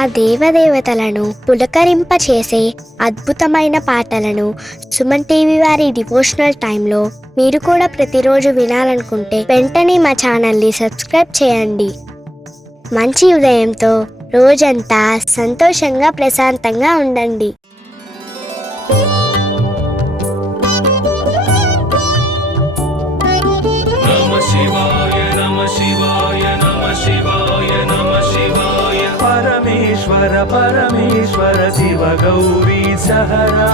ఆ దేవదేవతలను పులకరింపచేసే అద్భుతమైన పాటలను సుమన్ టీవీ వారి డివోషనల్ టైంలో మీరు కూడా ప్రతిరోజు వినాలనుకుంటే వెంటనే మా ఛానల్ని సబ్స్క్రైబ్ చేయండి. మంచి ఉదయంతో రోజంతా సంతోషంగా ప్రశాంతంగా ఉండండి. परमेश्वर परमेश्वर शिव गौरी सहरा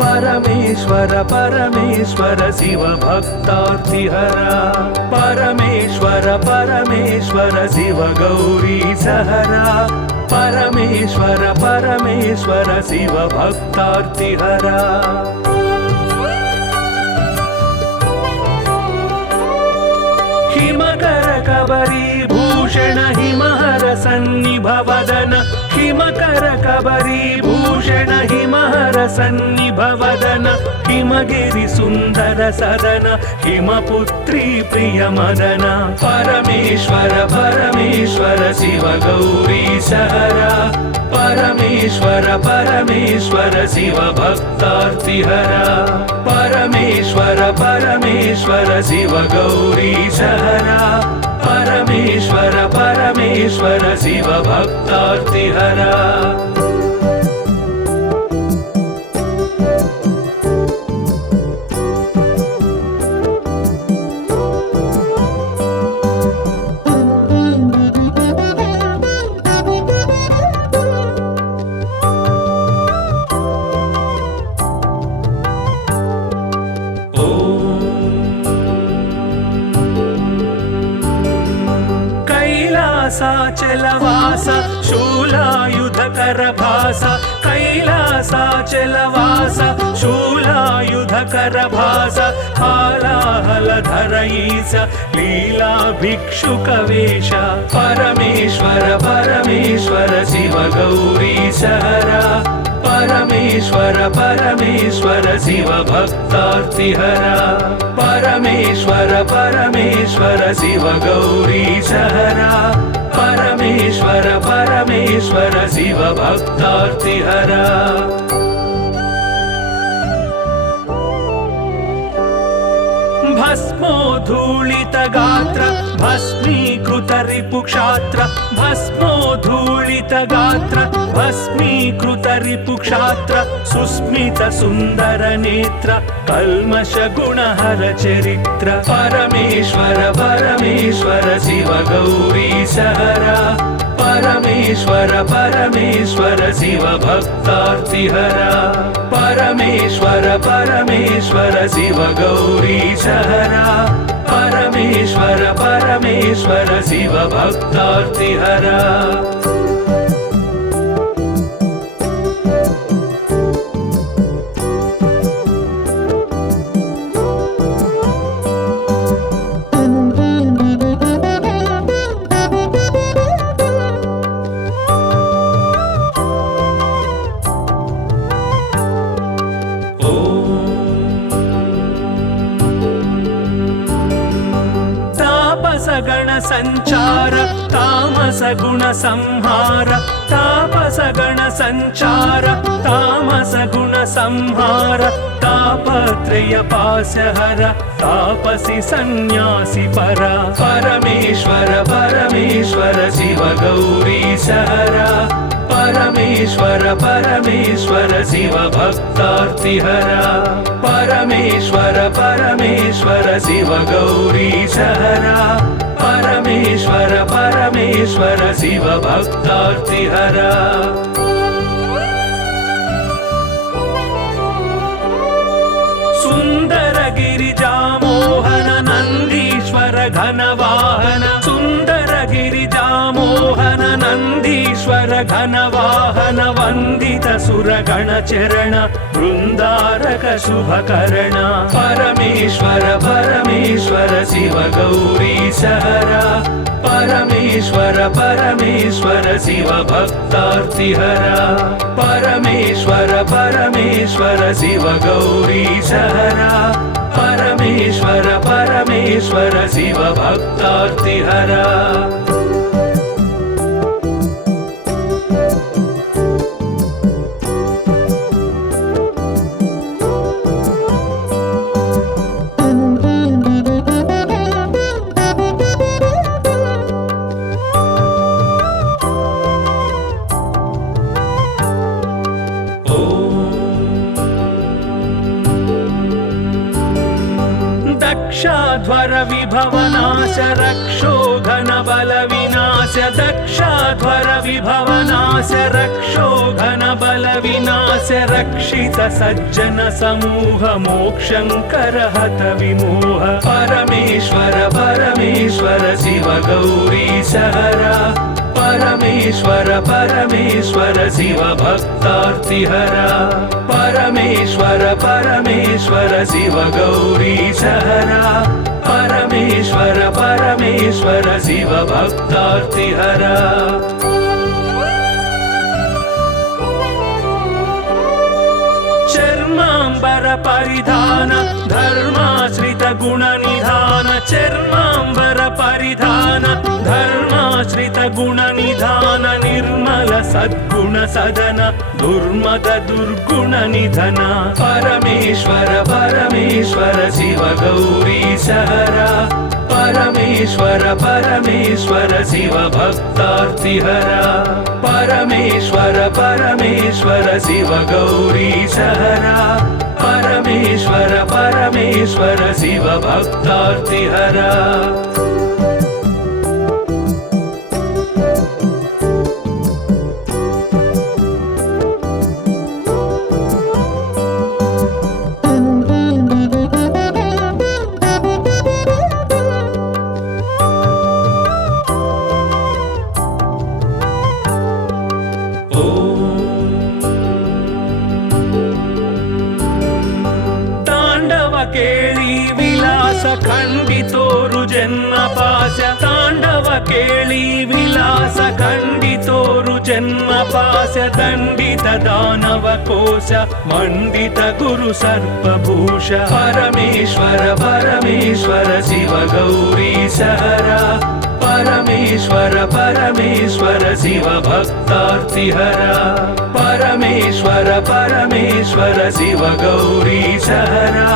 परमेश्वर परमेश्वर शिव भक्तार्तिहरा परमेश्वर परमेश्वर शिव गौरी सहरा परमेश्वर परमेश्वर शिव भक्तार्तिहरा हिमकर कबरी भूषण हिमहर सन्निभवदन हिमकर कबरी भूषण हिमहर सन्निभवदन हिमगिरि सुंदर सदन हिमपुत्री प्रिय मदन परमेश्वर परमेश्वर शिव गौरी सहरा परमेश्वर परमेश्वर शिव भक्तार्तिहरा परमेश्वर परमेश्वर शिव गौरी सहरा परमेश्वर परमेश्वर शिव भक्तार्तिहरा कैलासाचलवास शूलायुधकरभास कैलासाचलवास शूलायुधकरभास हालाहलधर ईश लीला भिक्षुकवेश परमेश्वर परमेश्वर शिव गौरी सहरा परमेश्वर परमेश्वर शिव भक्तार्तिहरा परमेश्वर परमेश्वर शिव गौरी सहरा परमेश्वर परमेश्वर शिव भक्तार्तिहरा भस्मोद्धूलित गात्र भस्मीकृत रिपुक्षात्र भस्मोद्धूलित गात्र भस्मीकृत रिपुक्षात्र सुस्मित सुंदर नेत्र कल्मष गुणहर चरित्र परमेश्वर परमेश्वर शिव गौरी सहरा परमेश्वर परमेश्वर शिव भक्तार्तिहरा परमेश्वर परमेश्वर शिव गौरी सहरा परमेश्वर परमेश्वर शिव भक्तार्तिहरा गण संचार तामस गुण संहार तापस गण संचार तामस गुण संहार तापत्रय पासहर तापसी सन्यासी परा परमेश्वर परमेश्वर शिव गौरी सहरा परमेश्वर परमेश्वर शिव भक्तार्तिहरा परमेश्वर परमेश्वर शिव गौरी सहरा परमेश्वर परमेश्वर शिव भक्तार्तिहरा सुंदर गिरिजा मोहन नंदीश्वर घनवाहन सुंदर गिरिजा मोहन नंदीश्वर घनवाहन वंदित सुरगण चरण वृंदारक शुभकरण परमेश्वर परमेश्वर शिव गौरी सहरा परमेश्वर परमेश्वर शिव भक्तार्तिहरा परमेश्वर परमेश्वर शिव गौरी सहरा परमेश्वर परमेश्वर शिव भक्तार्तिहरा दक्षाध्वर विभवनाश रक्षो घन बल विनाश दक्षाध्वर विभवनाश रक्षो घन बल विनाश रक्षित सज्जन समूह मोक्षंकर हत विमोह परमेश्वर परमेश्वर शिव गौरी सहरा परमेश्वर परमेश्वर शिव भक्तार्तिहरा परमेश्वर परमेश्वर शिव गौरी सहरा परमेश्वर परमेश्वर शिव भक्तार्तिहरा चर्मांबर परिधान धर्माश्रित गुण निधान चर्मांबर परिधान धर्माश्रित गुण निधान निर्मल सद्गुण सदन दुर्मद दुर्गुण निधन परमेश्वर परमेश्वर शिव गौरी सहरा परमेश्वर परमेश्वर शिव भक्तार्तिहरा परमेश्वर परमेश्वर शिव गौरी सहरा परमेश्वर परमेश्वर शिव भक्तार्तिहरा केळी विलास खंडितोरु जन्म पाश तांडव केळी विलास खंडितोरु जन्म पाश दंडित दानव कोश मंडित गुरु सर्पभूष परमेश्वर परमेश्वर शिव गौरी सहरा परमेश्वर परमेश्वर शिव भक्तार्तिहरा परमेश्वर परमेश्वर शिव गौरी सहरा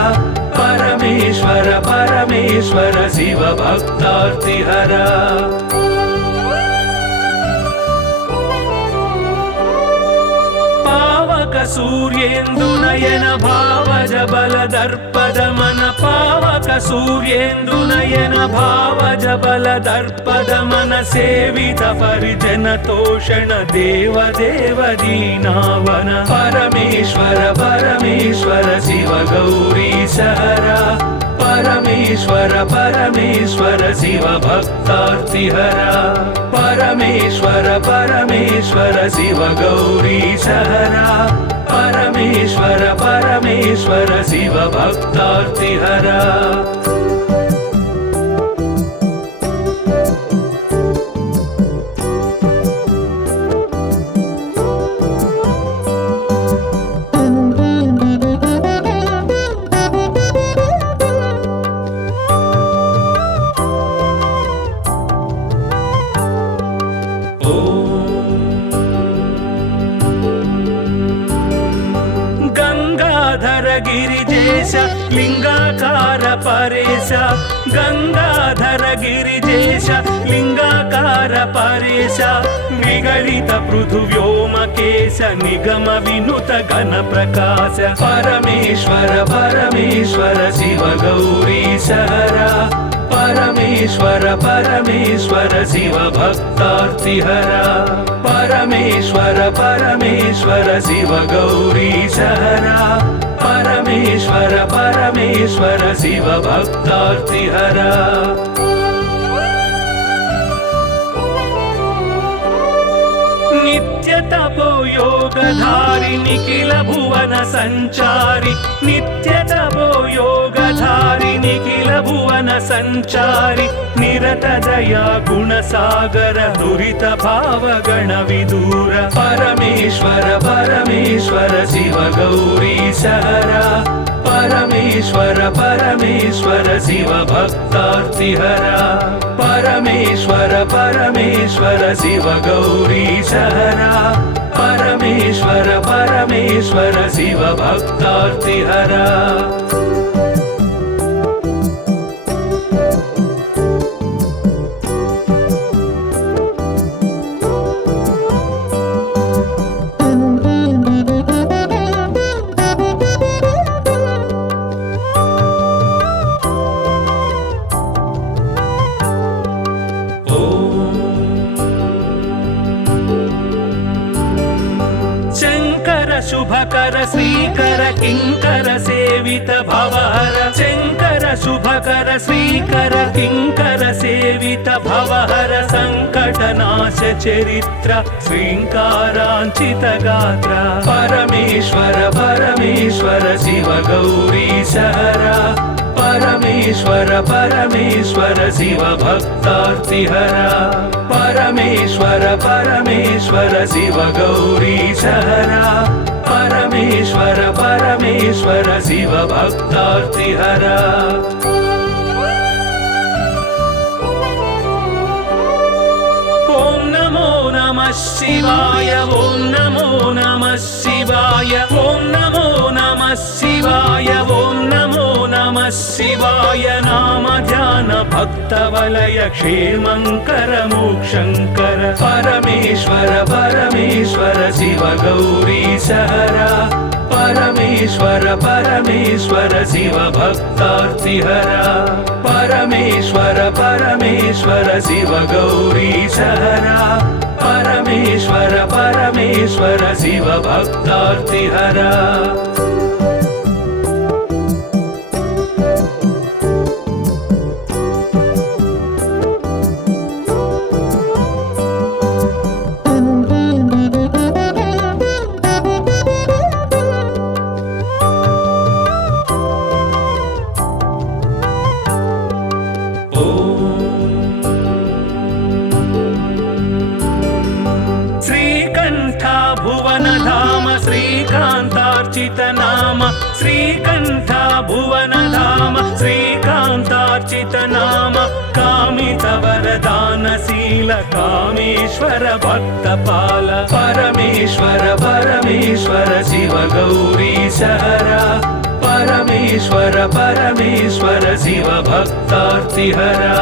परमेश्वर परमेश्वर शिव भक्तार्तिहरा पावक सूर्येन्दु नयन भावज बल दर्पद मन पावक सूर्येन्दु नयन भावज बल दर्पद मन सेवित परिजन तोषण देव देव दीनावन परमेश्वर परमेश्वर शिव गौरी सहरा परमेश्वर परमेश्वर शिव भक्तार्तिहरा परमेश्वर परमेश्वर शिव गौरी सहरा परमेश्वर परमेश्वर शिव भक्तार्तिहरा गिरिजेश लिंगाकार परेश गंगाधर गिरिजेश लिंगाकार परेश विगलित पृथुव्योमकेश निगम विनुत घन प्रकाश परमेश्वर परमेश्वर शिव गौरी सहरा परमेश्वर परमेश्वर शिव भक्तार्तिहरा परमेश्वर परमेश्वर शिव गौरी सहरा परमेश्वर परमेश्वर शिव भक्तार्तिहरा नित्य तपो योगधारि निखिल भुवन संचारि नित्य तपो योगधारि निखिल भुवन संचारि निरत दया गुण सागर दुरित भाव गण विदूर परमेश्वर परमेश्वर शिव गौरी सहरा परमेश्वर परमेश्वर शिव भक्तार्तिहरा परमेश्वर परमेश्वर शिव गौरी सहरा परमेश्वर परमेश्वर शिव भक्तार्तिहरा शुभकर श्रीकर किंकर सेवित भवहर शंकर शुभकर श्रीकर किंकर सेवित भवहर संकटनाश चरित्र श्रींकारांचित गात्र परमेश्वर परमेश्वर शिव गौरी सहरा परमेश्वर परमेश्वर शिव भक्तार्तिहरा परमेश्वर परमेश्वर शिव गौरी सहरा परमेश्वर परमेश्वर शिव भक्तार्तिहरा ओम नमो नमः शिवाय ओम नमो नमः शिवाय ओम नमो नमः शिवाय ओम नमो नमः शिवाय नाम ध्यान भक्तवलय क्षेमंकर मोक्षंकर परमेश्वर परमेश्वर शिव गौरी सहरा परमेश्वर परमेश्वर शिव भक्तार्तिहरा परमेश्वर परमेश्वर शिव गौरी सहरा परमेश्वर परमेश्वर शिव भक्तार्तिहरा श्रीकांतार्चित नाम श्रीकंठ भुवन धाम श्रीकांतार्चित नाम कामित वरदानशील कामेश्वर भक्तपाल परमेश्वर परमेश्वर शिव गौरी सहरा परमेश्वर परमेश्वर शिव भक्तार्तिहरा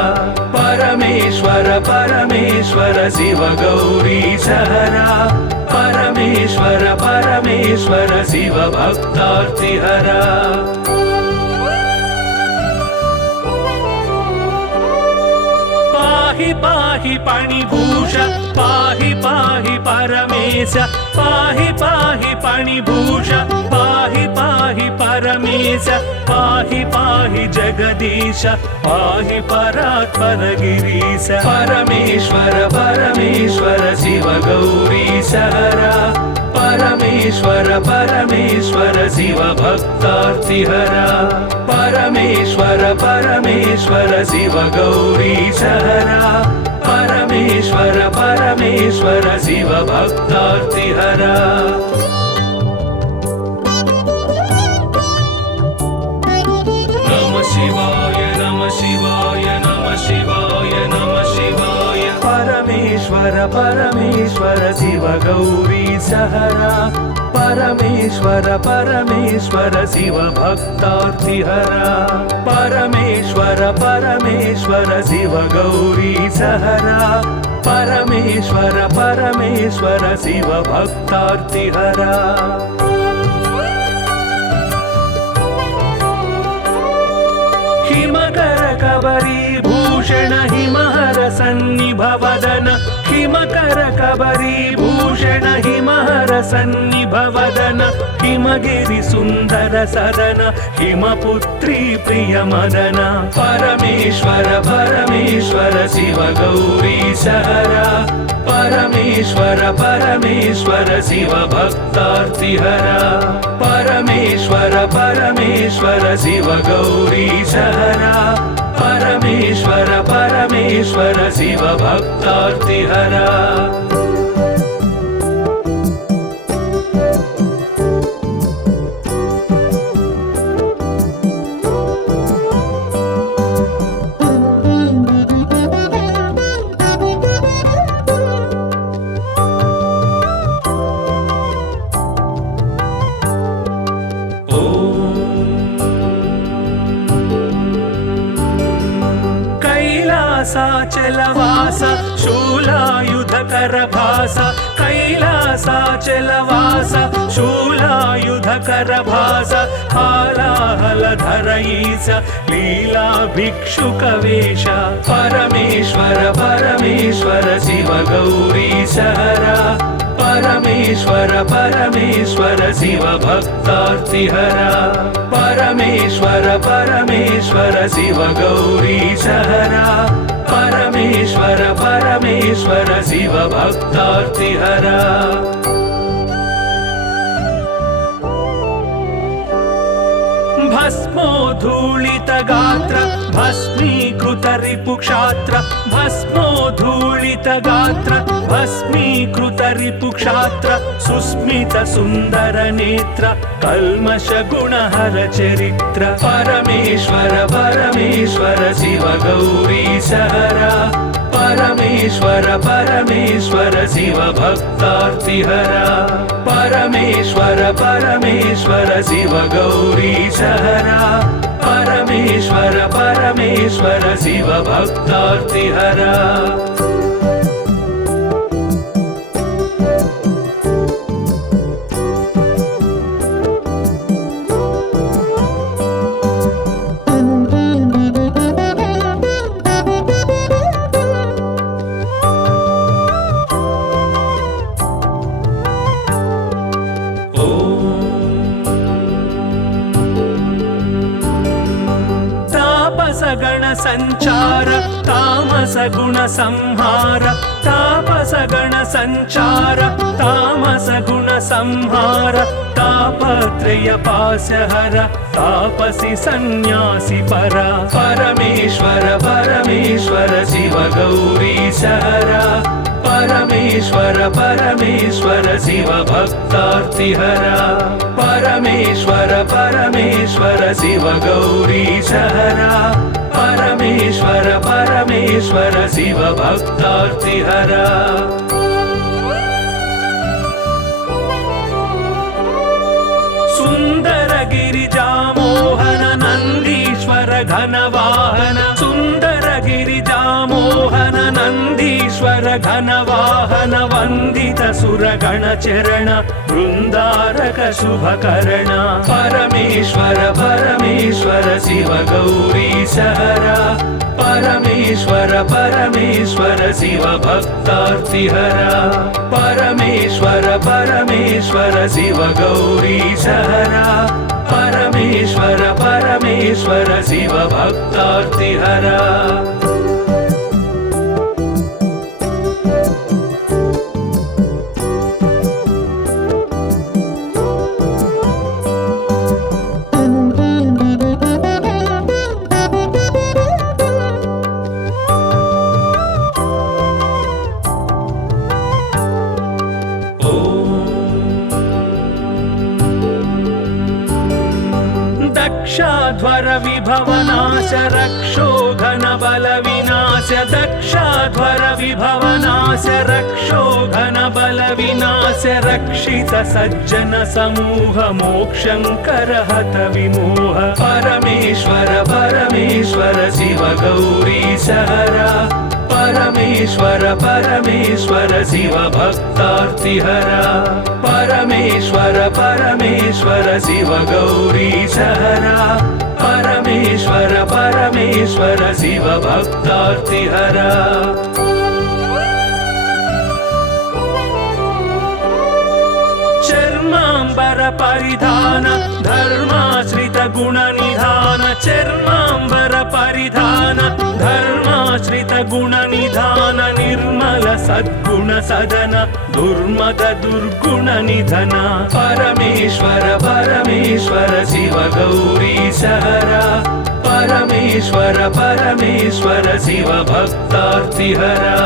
परमेश्वर परमेश्वर शिव गौरी सहरा परमेश्वर परमेश्वर शिव भक्तार्तिहरा पाहि पाहि पाणिभूष पाहि पाहि परमेश पाहि पाहि पाणिभूष पाहि पाहि परमेश पाहि पाहि जगदीश पाहि परात्पर गिरीश परमेश्वर परमेश्वर शिव गौरी सहरा परमेश्वर परमेश्वर शिव भक्तार्तिहरा परमेश्वर परमेश्वर शिव गौरी सहरा परमेश्वर परमेश्वर शिव भक्तार्तिहरा नमः शिवाय नमः शिवाय नमः शिवाय नमः शिवाय परमेश्वर परमेश्वर शिव गौरी सहरा परमेश्वर परमेश्वर शिव भक्तार्तिहरा परमेश्वर परमेश्वर शिव गौरी सहरा परमेश्वर परमेश्वर शिव भक्तार्तिहरा हिमकर कबरी भूषण हिमहर सन्निभवदन हिमकर कबरी भूषण हिमहर सन्निभवदन हिमगिरि सुंदर सदन हिमपुत्री प्रिय मदन परमेश्वर परमेश्वर शिव गौरी सहरा परमेश्वर परमेश्वर शिव भक्तार्तिहरा परमेश्वर परमेश्वर शिव गौरी सहरा परमेश्वर परमेश्वर शिव भक्तार्तिहरा कैलासाचलवास शूलायुधकर भास कैलासाचलवास शूलायुधकर भास हालाहलधर ईश लीला भिक्षुक वेश परमेश्वर परमेश्वर शिव गौरी सहरा परमेश्वर परमेश्वर परमेश्वर शिव भक्तार्तिहरा परमेश्वर परमेश्वर शिव गौरीशहरा परमेश्वर परमेश्वर शिव भक्तार्तिहरा भस्मोद्धूलित गात्र भस्मीकृत रिपुक्षात्र भस्मोद्धूलित गात्र भस्मीकृत रिपुक्षात्र सुस्मित सुन्दर नेत्र कल्मष गुणहर चरित्र परमेश्वर परमेश्वर शिव गौरीशहरा परमेश्वर परमेश्वर शिव भक्तार्तिहरा परमेश्वर परमेश्वर शिव गौरीशहरा परमेश्वर परमेश्वर शिव भक्तार्तिहरा गण संचार तामस गुण संहार तापस गण संचार तामस गुण संहार तापत्रय पाशहर तापसी सन्यासी परा परमेश्वर परमेश्वर शिव गौरीशहरा परमेश्वर परमेश्वर शिव भक्तार्तिहरा परमेश्वर परमेश्वर शिव गौरीशहरा परमेश्वर परमेश्वर शिव भक्तार्तिहरा सुंदर गिरिजा मोहन नंदीश्वर घनवाहन सुंदर गिरिजा मोहन नंदीश्वर घनवाहन वंदित सुरगण चरण वृंदारक शुभकर्ण परमेश्वर परमेश्वर शिव गौरीशहरा परमेश्वर परमेश्वर शिव भक्तार्तिहरा परमेश्वर परमेश्वर शिव गौरीशहरा परमेश्वर परमेश्वर शिव भक्तार्तिहरा दक्षाध्वर विभवनाश रक्षो घन बल विनाश दक्षाध्वर विभवनाश रक्षो घन बल विनाश रक्षित सज्जन समूह मोक्षंकर हत विमोह परमेश्वर परमेश्वर शिव गौरीशहरा परमेश्वर परमेश्वर शिव भक्तार्तिहरा परमेश्वर परमेश्वर शिव गौरीशहरा परमेश्वर परमेश्वर शिव भक्तार्तिहरा चर्मांबर परिधान धर्माश्रित गुण निधान चर्मांबर परिधान धर्माश्रित गुण निधान निर्मल सद्गुण सदन दुर्मद दुर्गुण निधन परमेश्वर परमेश्वर शिव गौरीशहरा परमेश्वर परमेश्वर शिव भक्तार्तिहरा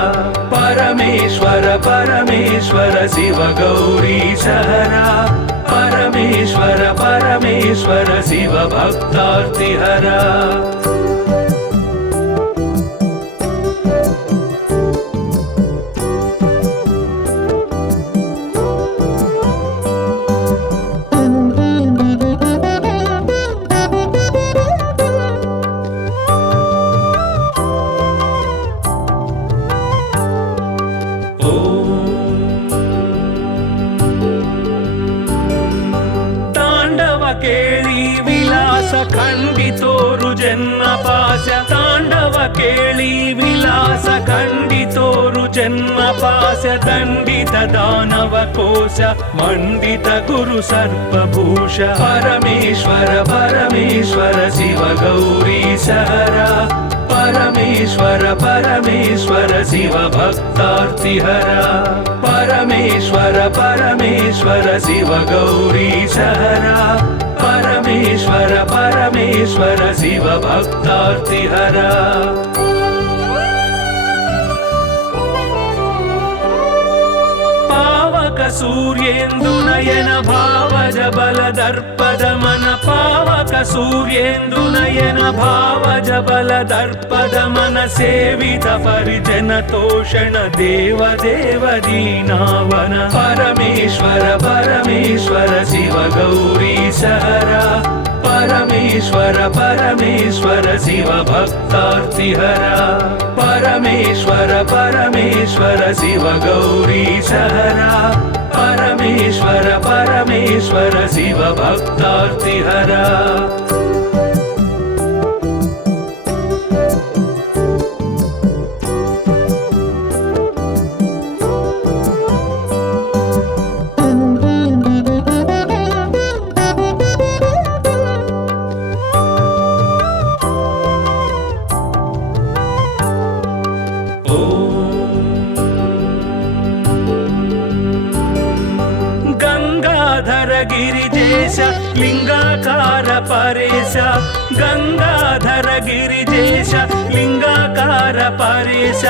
परमेश्वर परमेश्वर शिव गौरीशहरा परमेश्वर परमेश्वर शिव भक्तार्तिहरा ಕೇಳಿ ವಿಲಾಸ ಖಂಡಿತೋರು ಜನ್ಮ ಪಾಶ ತಾಂಡವ ಕೇಳಿ ವಿಲಾಸ ಖಂಡಿತೋರು ಜನ್ಮ జన్మ పాశ దండిత దానవ కోశ మండిత గురు సర్పభూష పరమేశ్వర పరమేశ్వర శివ గౌరీశహర పరమేశ్వర పరమేశ్వర శివ భక్తార్తిహర పరమేశ్వర పరమేశ్వర శివ గౌరీశహర పరమేశ్వర పరమేశ్వర శివ భక్తార్తిహర పావక సూర్యేందు నయన భావజ బల దర్పదమన పావక సూర్యేందు నయన భావజ బల దర్పదమన సేవిత పరిజన తోషణ దేవ దేవ దీనావన పరమేశ్వర పరమేశ్వర శివ గౌరీశహర పరమేశ్వర పరమేశ్వర శివ భక్తార్తిహర పరమేశ్వర పరమేశ్వర శివ గౌరీశహర పరమేశ్వర పరమేశ్వర శివ భక్తార్తిహర గిరిజేశ లింగాకార పరేశ గంగాధర గిరిజేశ లింగాకార పరేశ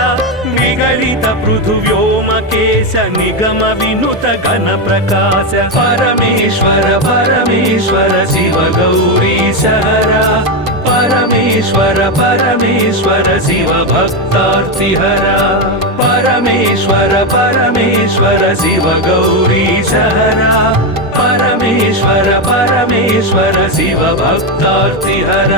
నిగళిత పృథువ్యోమకేశ నిగమ వినుత గణ ప్రకాశ పరమేశ్వర పరమేశ్వర శివ గౌరీశహర పరమేశ్వర పరమేశ్వర శివ భక్తార్తిహర పరమేశ్వర పరమేశ్వర శివ గౌరీశహర పరమేశ్వర పరమేశ్వర శివ భక్తార్తిహర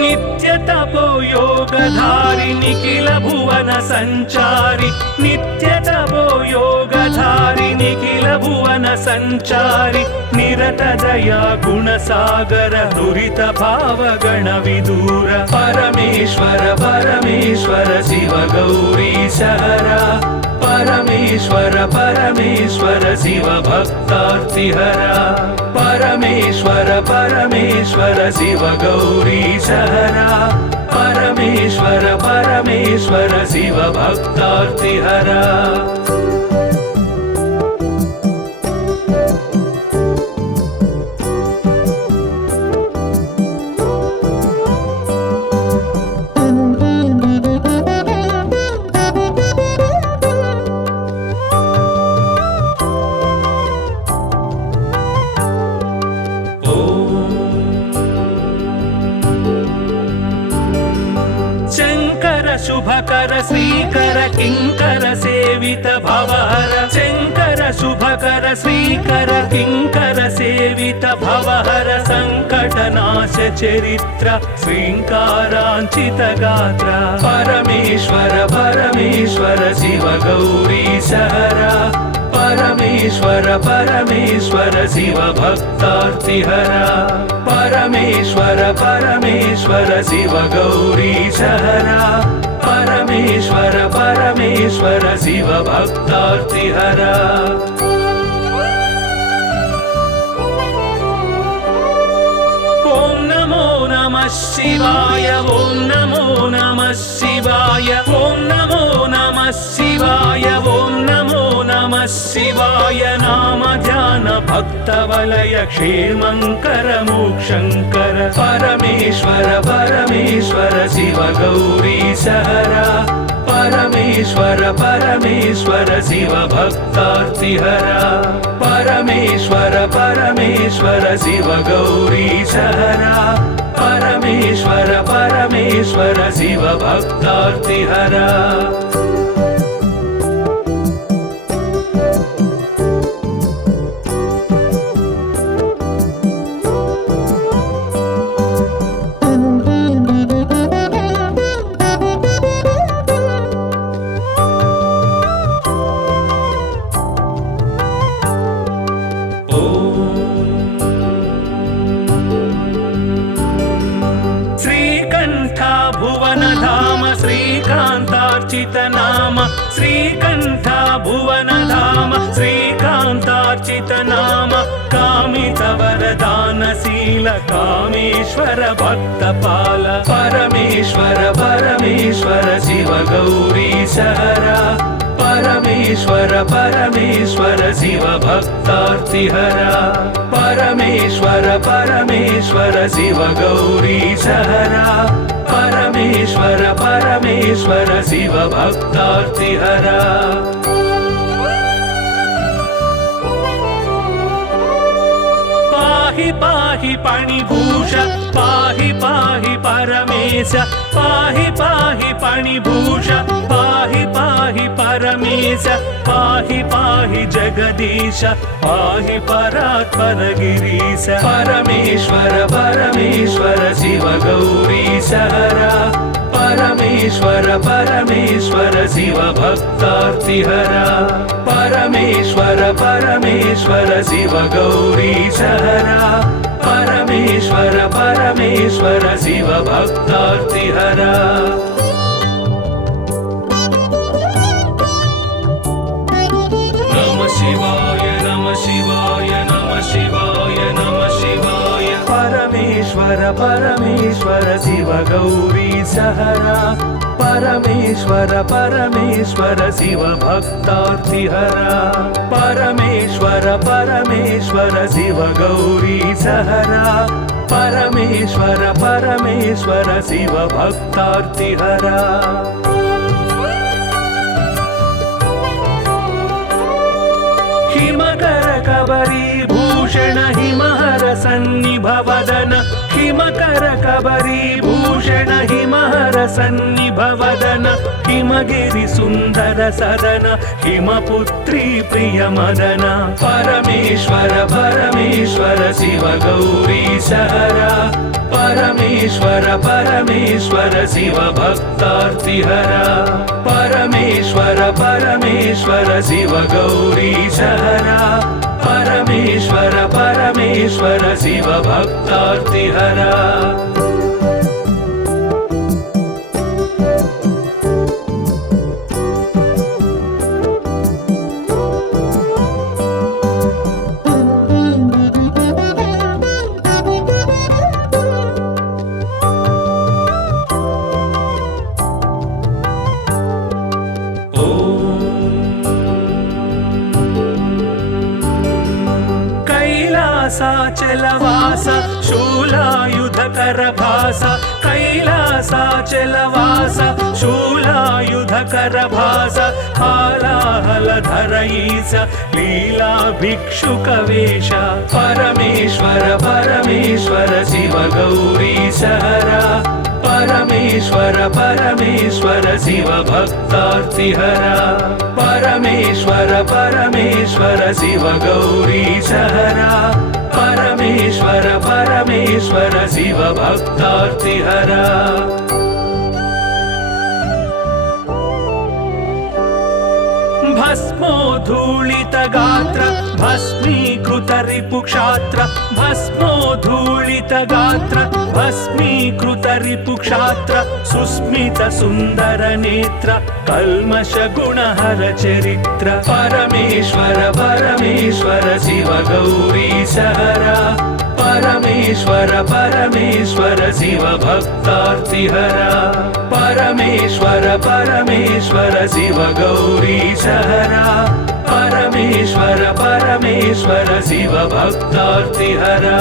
నిత్య తపో యోగధారి నిఖిల భువన సంచారి నిత్య తపో యోగధారి నిఖిల భువన సంచారి నిరత దయా గుణ సాగర దురిత భావ గణ విదూర పరమేశ్వర పరమేశ్వర శివ గౌరీశహర పరమేశ్వర పరమేశ్వర శివ భక్తార్తిహర పరమేశ్వర పరమేశ్వర శివ గౌరీశహర పరమేశ్వర పరమేశ్వర శివ భక్తార్తిహర శుభకర శ్రీకర కింకర సేవిత భవహర శంకర శుభకర శ్రీకర కింకర సేవిత భవహర సంకటనాశ చరిత్ర శ్రీంకారాంచిత గాత్ర పరమేశ్వర పరమేశ్వర శివ గౌరీశహర పరమేశ్వర పరమేశ్వర శివ భక్తార్తిహర పరమేశ్వర పరమేశ్వర శివ గౌరీశహర పరమేశ్వర పరమేశ్వర శివ భక్తార్తిహర ఓం నమో నమః శివాయ ఓం నమో నమః శివాయ ఓం నమో నమః శివాయ ఓం నమో నమః శివాయ నామ ధ్యాన భక్త వలయ క్షేమంకర మోక్షంకర పరమేశ్వర పరమేశ్వర శివ గౌరీశహర పరమేశ్వర పరమేశ్వర శివ భక్తార్తిహర పరమేశ్వర పరమేశ్వర శివ గౌరీశహర పరమేశ్వర పరమేశ్వర శివ భక్తార్తిహర శ్రీకర भुवनधाम श्रीकान्तार्चितनाम श्रीकण्ठ भुवनधाम श्रीकान्तार्चितनाम कामितवरदानशील कामेश्वर भक्तपाल परमेश्वर परमेश्वर शिव गौरीशहरा परमेश्वर परमेश्वर शिव भक्तार्तिहरा परमेश्वर परमेश्वर शिव गौरीशहरा परमेश्वर परमेश्वर शिव भक्तार्तिहरा पाहि पाहि पणिभूष पाहि पाहि परमेश पाहि पाहि पणिभूष पाहि पाहि परमेश पाहि पाहि जगदीश पाहि परात्पर गिरीश परमेश्वर परमेश्वर शिव गौरीशहरा परमेश्वर परमेश्वर शिव भक्तार्तिहरा परमेश्वर परमेश्वर शिव गौरीशहरा परमेश्वर परमेश्वर शिव भक्तार्तिहरा नमः शिवाय नमः शिवाय नमः शिवाय नमः शिवाय परमेश्वर परमेश्वर शिव गौरीशहरा परमेश्वर परमेश्वर शिव भक्तार्तिहरा परमेश्वर परमेश्वर शिव गौरीशहरा परमेश्वर परमेश्वर शिव भक्तार्तिहरा हिमकर कबरी भूषण हिमहर सन्निभवदन हिमकर कबरी भूषण हिमहर सन्निभवदन हिमगिरि सुन्दर सदन हिमपुत्री प्रिय मदन परमेश्वर परमेश्वर शिव गौरीशहरा परमेश्वर परमेश्वर शिव भक्तार्तिहरा परमेश्वर परमेश्वर शिव गौरीशहरा परमेश्वर परमेश्वर शिव भक्तार्तिहरा कैलासाचलवास शूलायुधकरभास कैलासाचलवास शूलायुधकरभास हालाहलधर ईश लीला भिक्षुकवेश परमेश्वर परमेश्वर शिव गौरीशहरा परमेश्वर परमेश्वर शिव भक्तार्तिहरा परमेश्वर परमेश्वर शिव गौरीशहरा परमेश्वर परमेश्वर शिव भक्तार्तिहरा भस्मोद्धूलित गात्र भस्मीकृत रिपुक्षात्र भस्मोद्धूलित गात्र भस्मीकृत रिपुक्षात्र सुस्मित सुन्दर नेत्र कल्मष गुणहर चरित्र परमेश्वर परमेश्वर शिव गौरीशहरा परमेश्वर परमेश्वर शिव भक्तार्तिहरा परमेश्वर परमेश्वर शिव गौरीशहरा परमेश्वर परमेश्वर शिव भक्तार्तिहरा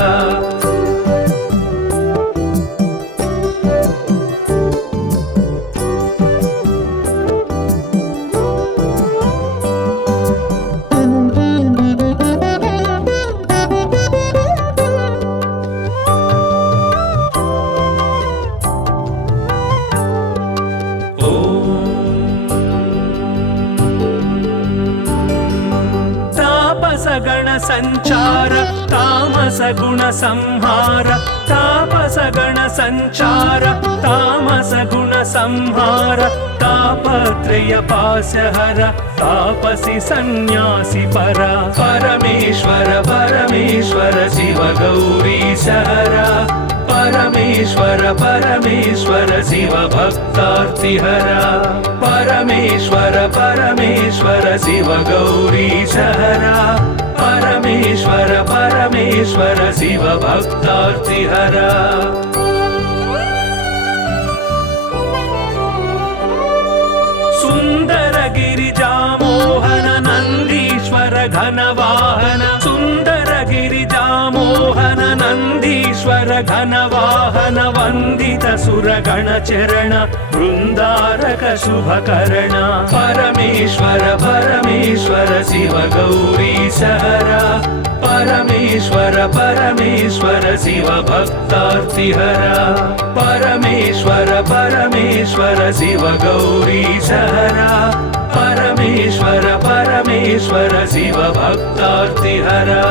गण संचार तामस गुण संहार तापस गण संचार तामस गुण संहार तापत्रय पाशहर तापसी सन्यासी परा परमेश्वर परमेश्वर शिव गौरीशहरा परमेश्वर परमेश्वर शिव भक्तार्तिहरा परमेश्वर परमेश्वर शिव गौरीशहरा परमेश्वर परमेश्वर शिव भक्तार्तिहरा सुंदर गिरिजामोहन नंदीश्वर घनवाहन सुंदर गिरिजामोहन नंदीश्वर घनवाहन वंदित सुरगण चरण वृंदारक शुभकरण परमेश्वर परमेश्वर शिव गौरीशहरा परमेश्वर परमेश्वर शिव भक्तार्तिहरा परमेश्वर परमेश्वर शिव गौरीशहरा परमेश्वर परमेश्वर शिव भक्तार्तिहरा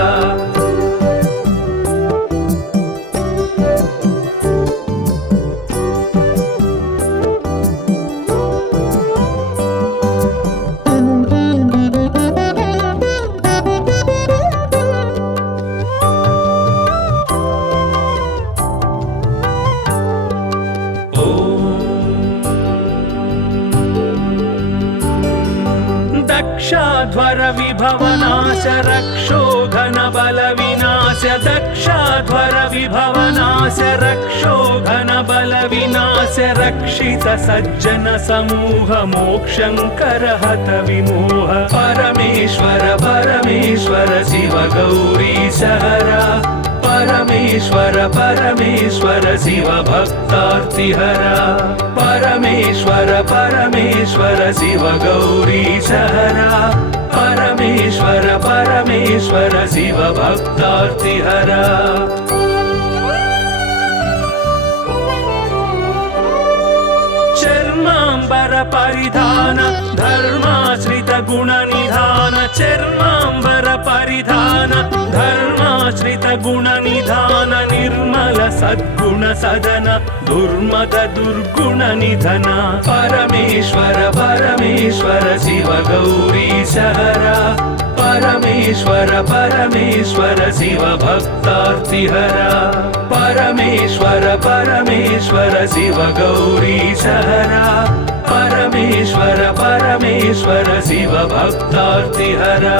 दक्षाध्वर विभवनाश रक्षो घन बल विनाश दक्षाध्वर विभवनाश रक्षो घन बल विनाश रक्षित सज्जन समूह मोक्षंकर हत विमोह परमेश्वर परमेश्वर शिव गौरीशहरा परमेश्वर परमेश्वर शिव भक्तार्तिहरा परमेश्वर परमेश्वर शिव गौरीशहरा परमेश्वर परमेश्वर शिव भक्तार्तिहरा चर्मांबर परिधान धर्माश्रित गुण निधान चर्मांबर परिधान धर्माश्रित गुण निधान निर्मल सद्गुण सदन दुर्मद दुर्गुण निधन परमेश्वर परमेश्वर शिव गौरीशहरा परमेश्वर परमेश्वर शिव भक्तार्तिहरा परमेश्वर परमेश्वर शिव गौरीशहरा परमेश्वर परमेश्वर शिव भक्तार्तिहरा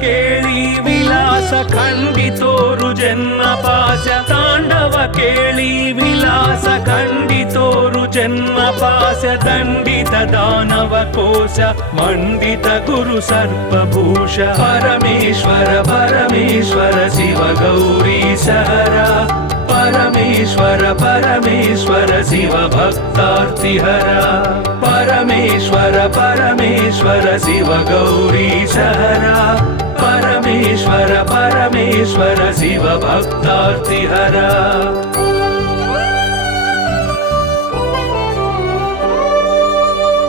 केळी विलास खंडितोरु जन्म पाश तांडव केळी विलास खंडितोरु जन्म पाश दंडित दानव कोश मंडित गुरु सर्पभूष परमेश्वर परमेश्वर शिव गौरीशहरा परमेश्वर परमेश्वर शिव भक्तार्तिहरा परमेश्वर परमेश्वर शिव गौरीशहरा परमेश्वर परमेश्वर शिव भक्तार्तिहरा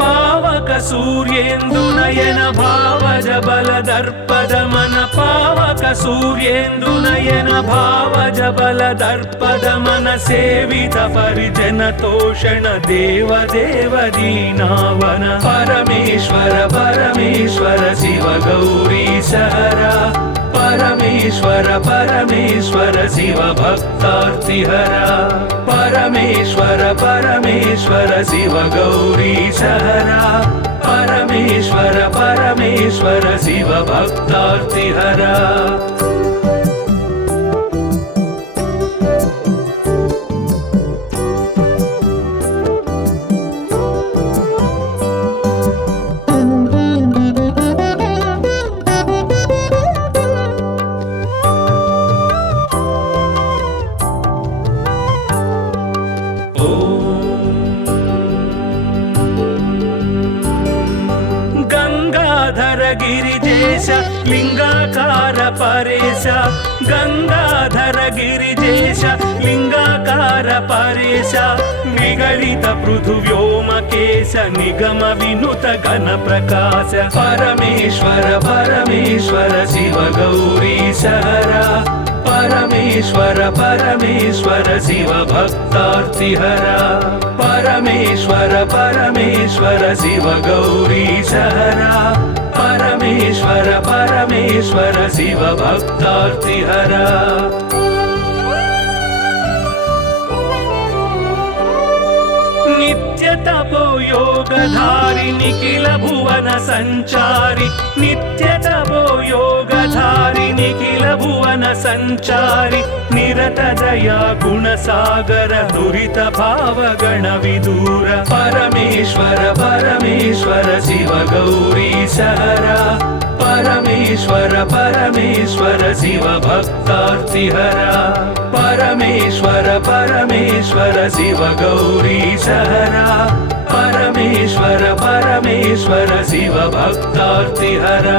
पावक सूर्येन्दु नयन भावज बल दर्पद मन पावक सूर्येन्दु नयन भावज बल दर्पद मन सेवित परिजन तोषण देव देव दीनावन परमेश्वर परमेश्वर शिव गौरीशहरा परमेश्वर परमेश्वर शिव भक्तार्तिहरा परमेश्वर परमेश्वर शिव गौरीशहरा परमेश्वर परमेश्वर शिव भक्तार्तिहरा गंगाधर गिरिजेश लिंगाकार परेश गंगाधर गिरिजेश लिंगाकार परेश निगलित पृथुव्योमकेश निगम विनुत गण प्रकाश परमेश्वर परमेश्वर शिव गौरीश हरा परमेश्वर परमेश्वर शिव भक्तार्तिहरा परमेश्वर परमेश्वर शिव गौरीश हरा परमेश्वर परमेश्वर शिव भक्तार्तिहरा नित्य तपो योगधारि निखिल भुवन संचारि नित्य तपो योगधारि निखिल भुवन संचारि निरत दया गुण सागर दुरित भाव गण विदूर परमेश्वर परमेश्वर शिव गौरीश हरा परमेश्वर परमेश्वर शिव भक्तार्तिहरा परमेश्वर परमेश्वर शिव गौरीश हरा परमेश्वर परमेश्वर शिव भक्तार्तिहरा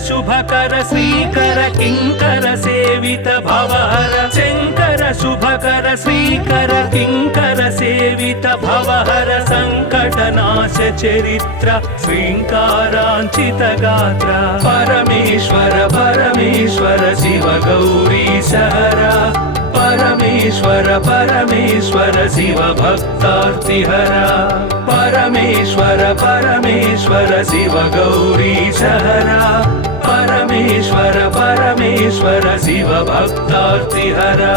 शुभकर श्रीकर किंकर सेवित भवहर शंकर शुभकर श्रीकर किंकर सेवित भवहर संकटनाश चरित्र श्रींकारांचित गात्र परमेश्वर परमेश्वर शिव गौरीश हरा परमेश्वर परमेश्वर शिव भक्तार्तिहरा परमेश्वर परमेश्वर शिव गौरीश हरा परमेश्वर परमेश्वर शिव भक्तार्तिहरा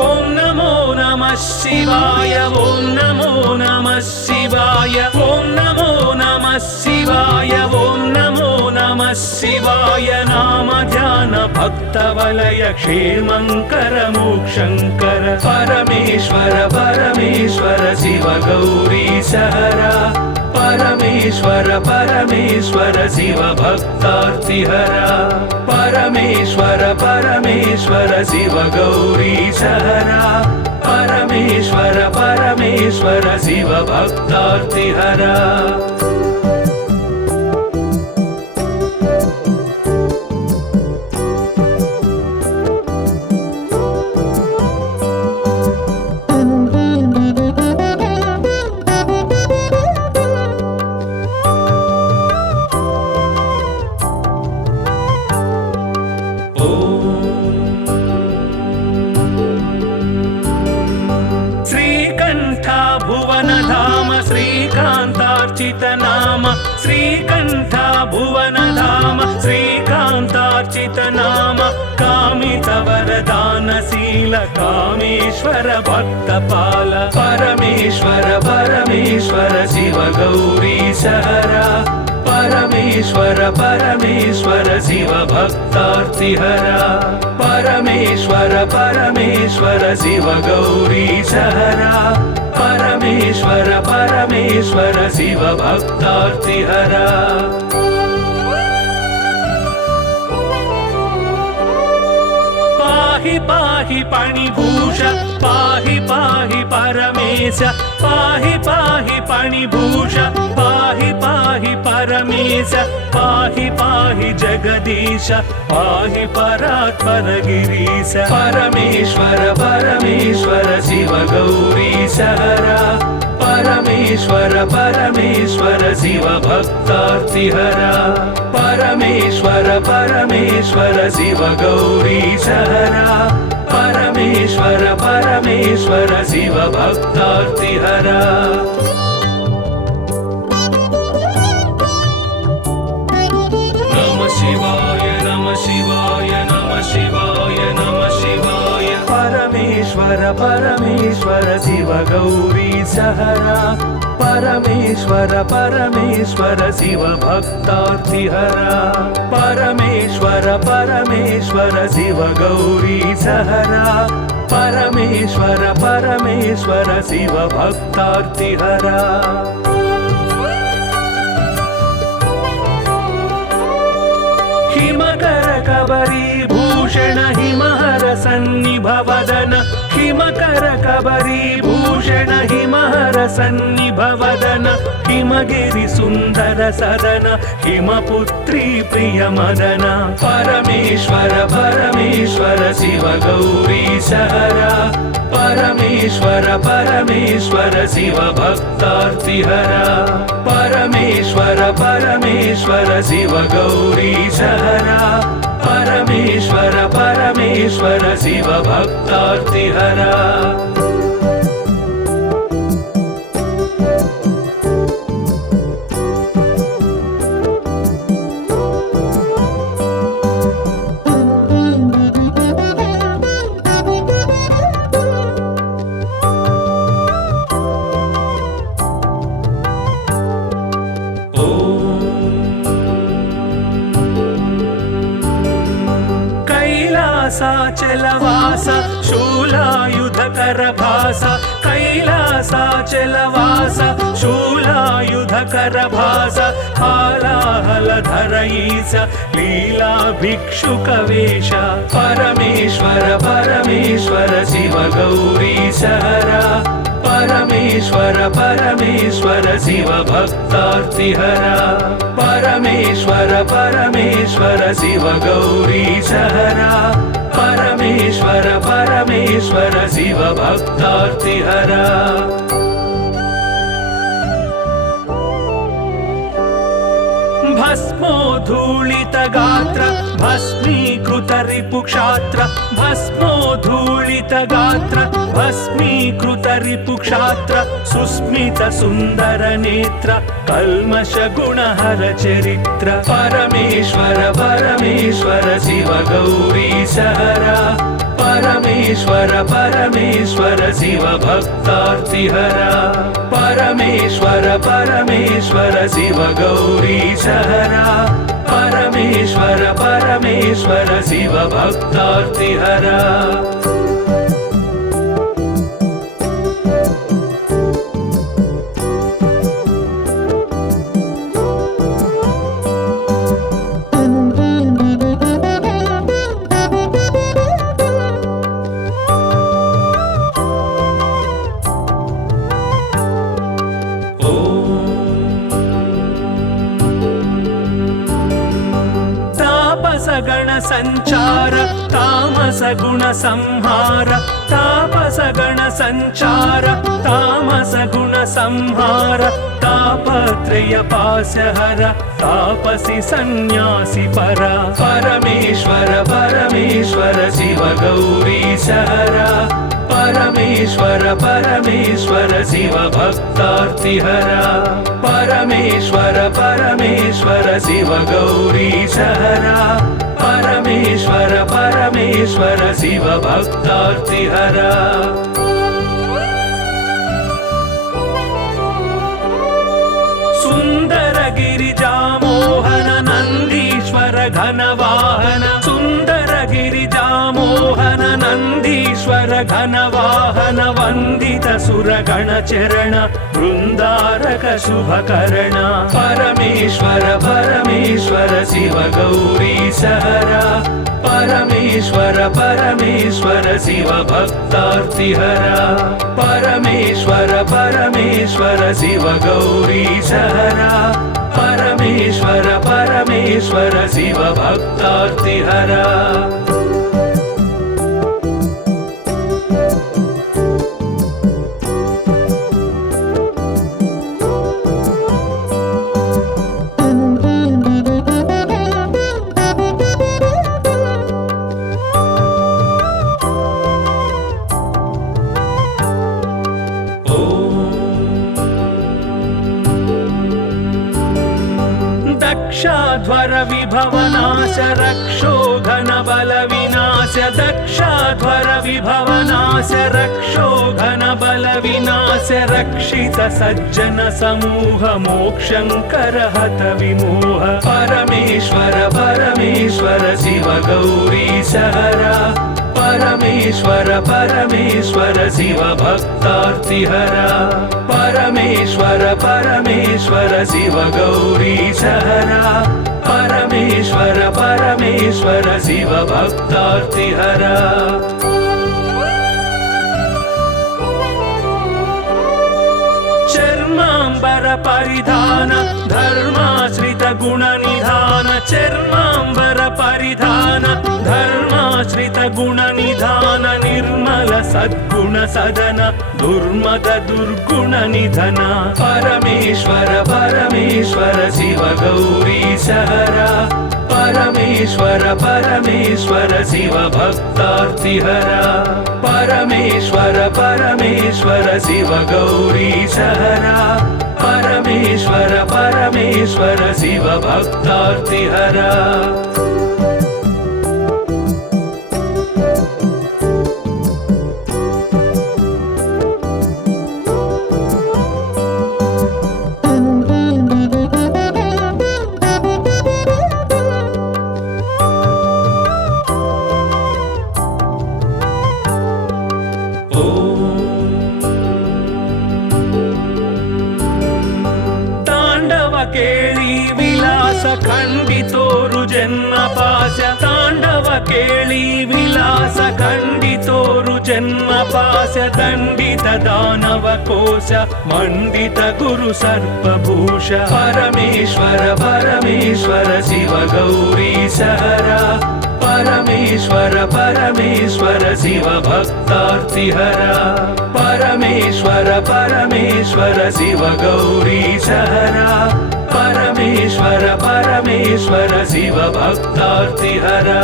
ओम नमो नमः शिवाय ओम नमो नमः शिवाय ओम नमो नमः शिवाय ओम नमो नमः शिवाय नाम ध्यान भक्त वलय क्षेमंकर मोक्षंकर परमेश्वर परमेश्वर शिव गौरीश हरा परमेश्वर परमेश्वर शिव भक्तार्तिहरा परमेश्वर परमेश्वर शिव गौरीश हरा परमेश्वर परमेश्वर शिव भक्तार्तिहरा श्रीकांतार्चित नाम श्रीकंठ भुवन धाम श्रीकांतार्चित नाम कामित वरदानशील कामेश्वर भक्तपाल परमेश्वर परमेश्वर शिव गौरीश हरा परमेश्वर परमेश्वर शिव भक्तार्तिहरा परमेश्वर परमेश्वर शिव गौरीश हरा परमेश्वर परमेश्वर शिव भक्तार्तिहरा पाहि पाहि पाणिभूष पाहि पाहि परमेश पाहि पाहि पाणिभूष पाहि पाहि परमेश पाहि पाहि जगदीश पाहि परात्पर गिरीश परमेश्वर परमेश्वर शिव गौरीश हरा परमेश्वर परमेश्वर शिव भक्तार्तिहरा परमेश्वर परमेश्वर शिव गौरीश हरा परमेश्वर परमेश्वर शिव भक्तार्तिहरा नमः शिवाय नमः शिवाय नमः शिवाय नमः शिवाय परमेश्वर परमेश्वर शिव गौरीश हरा परमेश्वर परमेश्वर शिव भक्तार्तिहरा परमेश्वर परमेश्वर शिव गौरी सहरा परमेश्वर परमेश्वर शिव भक्तार्तिहरा हिमकर कबरी भूषण हिमहर सन्निभवदन हिमकर कबरी भूषण हिमहर सन्निभवदन हिमगिरि सुन्दर सदन हिमपुत्री प्रिय मदन परमेश्वर परमेश्वर शिव गौरी सहरा परमेश्वर परमेश्वर शिव भक्तार्तिहरा परमेश्वर परमेश्वर शिव गौरी सहरा परमेश्वर परमेश्वर शिव भक्तार्तिहरा कैलासाचलवास शूलायुधकर भास कैलासाचलवास शूलायुधकर भास हालाहलधर ईश लीला भिक्षुकवेश परमेश्वर परमेश्वर शिव गौरी सहरा परमेश्वर परमेश्वर शिव भक्तार्तिहरा परमेश्वर परमेश्वर शिव गौरी सहरा परमेश्वर परमेश्वर शिव भक्तार्तिहरा भस्मोद्धूलित गात्र भस्मीकृत रिपुक्षात्र भस्मोद्धूलित गात्र भस्मीकृत रिपुक्षात्र सुस्मित सुन्दर नेत्र कल्मष गुणहर चरित्र परमेश्वर परमेश्वर शिव गौरी सहरा परमेश्वर परमेश्वर शिव भक्तार्तिहरा परमेश्वर परमेश्वर शिव गौरी सहरा परमेश्वर परमेश्वर शिव भक्तार्तिहरा गण संचार तामस गुण संहार तापस गण संचार तामस गुण संहार तापत्रय पास्यहर तापसी सन्यासी परा परमेश्वर परमेश्वर शिव गौरी सहरा परमेश्वर परमेश्वर शिव भक्तार्तिहरा परमेश्वर परमेश्वर शिव गौरी सहरा परमेश्वर परमेश्वर शिव भक्तार्तिहरा सुंदर गिरिजा मोहन नंदीश्वर घनवाहन सुंदर गिरिजा मोहन नंदीश्वर घनवाहन वंदित सुरगण चरण वृंदारक शुभकर्ण परमेश्वर परमेश्वर शिव गौरी सहरा परमेश्वर परमेश्वर शिव भक्तार्तिहरा परमेश्वर परमेश्वर शिव गौरी सहरा परमेश्वर परमेश्वर शिव भक्तार्तिहरा दक्षाध्वर विभवनाश रक्षोघन बल विनाश दक्षाध्वर विभवनाश रक्षोघन बल विनाश रक्षित सज्जन समूह मोक्षंकर हत विमोह परमेश्वर परमेश्वर शिव गौरी सहरा परमेश्वर परमेश्वर शिव भक्तार्तिहरा परमेश्वर परमेश्वर शिव गौरी सहरा परमेश्वर परमेश्वर शिव भक्तार्तिहरा चर्मांबर परिधान धर्माश्रित गुण निधान चर्मांबर परिधान धर्माश्रित गुण निधान निर्मल सद्गुण सदन दुर्मद दुर्गुण निधन परमेश्वर परमेश्वर शिव गौरी सहरा परमेश्वर परमेश्वर शिव भक्तार्तिहरा परमेश्वर परमेश्वर शिव गौरी सहरा परमेश्वर परमेश्वर शिव भक्तार्तिहरा खंडितोरु जन्म पाश तांडव केळी विलास खंडितोरु जन्म पाश दंडित दानव कोश मंडित गुरु सर्पभूष परमेश्वर परमेश्वर शिव गौरी सहरा परमेश्वर परमेश्वर शिव भक्तार्तिहरा परमेश्वर परमेश्वर शिव गौरी सहरा परमेश्वर परमेश्वर शिव भक्तार्तिहरा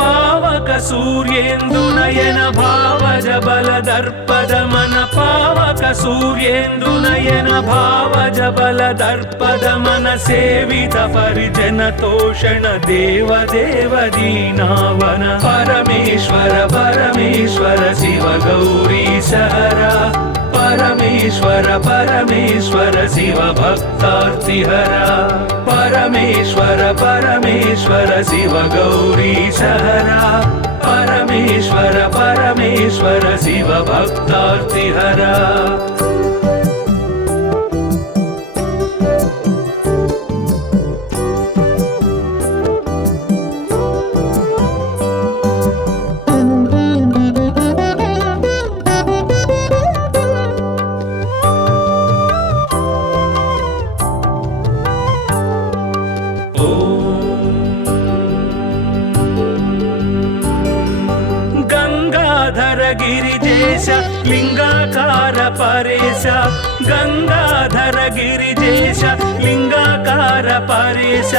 पावक सूर्येन्दु नयन भावज बल दर्पद मन पावक सूर्येन्दु नयन भावज बल दर्पद मन सेवित परिजन तोषण देव देव दीनावन परमेश्वर परमेश्वर शिव गौरी सहरा परमेश्वर परमेश्वर शिव भक्तार्तिहरा परमेश्वर परमेश्वर शिव गौरी सहरा परमेश्वर परमेश्वर शिव भक्तार्तिहरा गिरिजेश लिंगाकार परेश गंगाधर गिरिजेश लिंगाकार परेश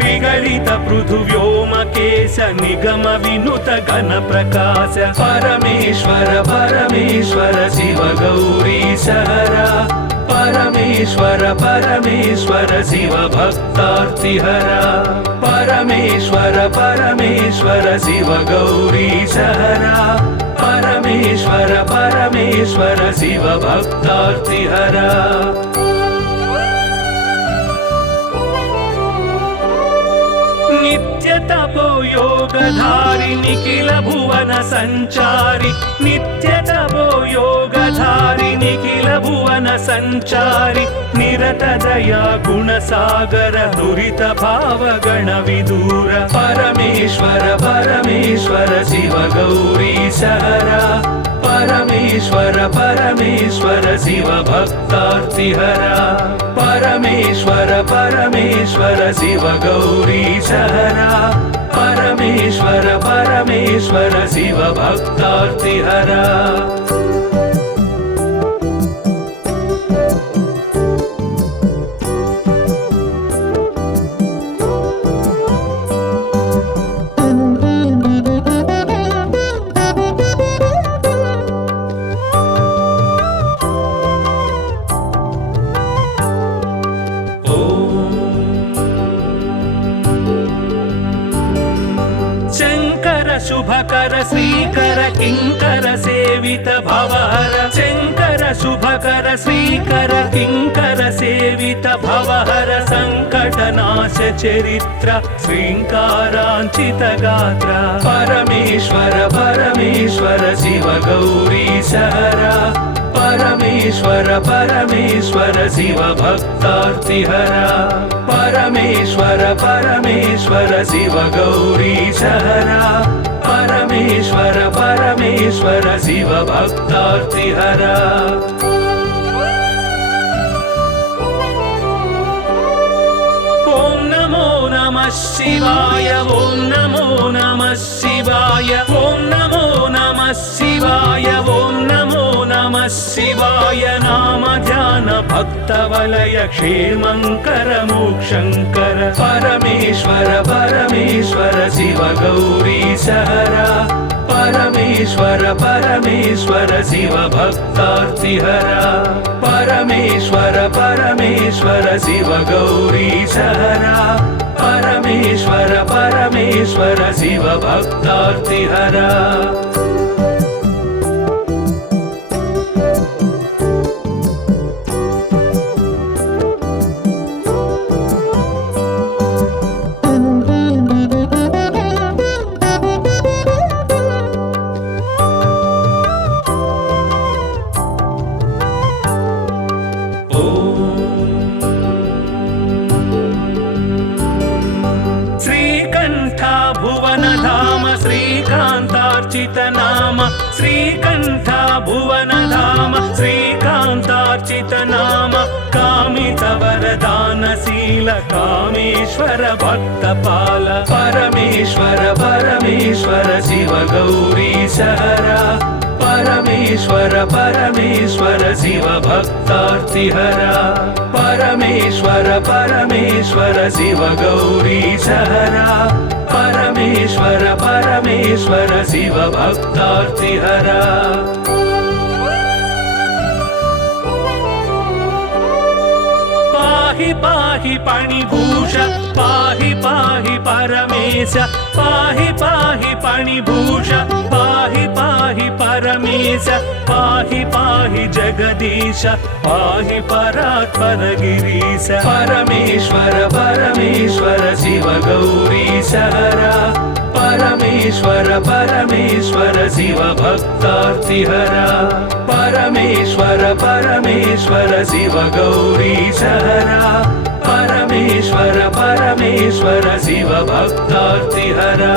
निगलित पृथु व्योमकेश निगम विनुत घन प्रकाश परमेश्वर परमेश्वर शिव गौरी सहरा परमेश्वर परमेश्वर शिव भक्तार्तिहरा परमेश्वर परमेश्वर शिव गौरी सहरा परमेश्वर परमेश्वर शिव भक्तार्तिहरा नित्य तपो योगधारि निखिल भुवन संचारि नित्य तपो योगधारि निखिल भुवन संचारि निरत दया गुण सागर दुरित भाव गण विदूर परमेश्वर परमेश्वर शिव गौरी सहरा परमेश्वर परमेश्वर शिव भक्तार्तिहरा परमेश्वर परमेश्वर शिव गौरी सहरा परमेश्वर परमेश्वर शिव भक्तार्तिहरा शुभकर श्रीकर किङ्कर सेवित भवहर शङ्कर शुभकर श्रीकर किङ्कर सेवित भवहर सङ्कटनाश चरित्र श्रीङ्काराञ्चित गात्र परमेश्वर परमेश्वर शिव गौरी सहरा परमेश्वर परमेश्वर शिव भक्तार्तिहरा परमेश्वर परमेश्वर शिव गौरी सहरा परमेश्वर परमेश्वर शिव भक्तार्तिहरा ॐ नमो नमः शिवाय ॐ नमो नमः शिवाय ॐ नमो नमः शिवाय ॐ नमो नमः शिवाय नाम ध्यान भक्तवलय क्षेमङ्कर मोक्षङ्कर परमेश्वर परमेश्वर शिव गौरी सहरा परमेश्वर परमेश्वर शिव भक्तार्तिहरा परमेश्वर परमेश्वर शिव गौरी सहरा परमेश्वर परमेश्वर शिव भक्तार्तिहरा नाम श्रीकण्ठ भुवन धाम श्रीकान्तार्चित नाम कामित वरदानशील कामेश्वर भक्तपाल परमेश्वर परमेश्वर शिव गौरी सहरा परमेश्वर परमेश्वर शिव भक्तार्तिहरा परमेश्वर परमेश्वर शिव गौरी सहरा परमेश्वर परमेश्वर शिव भक्तार्तिहरा पाहि पाहि पाणिभूष पाहि पाहि परमेश पाहि पाहि पाणिभूष पाहि पाहि परमेश पाहि पाहि जगदीश पाहि परात्पर गिरीश परमेश्वर परमेश्वर शिव गौरी सहरा परमेश्वर परमेश्वर शिव भक्तार्तिहरा परमेश्वर परमेश्वर शिव गौरी सहरा परमेश्वर परमेश्वर शिव भक्तार्तिहरा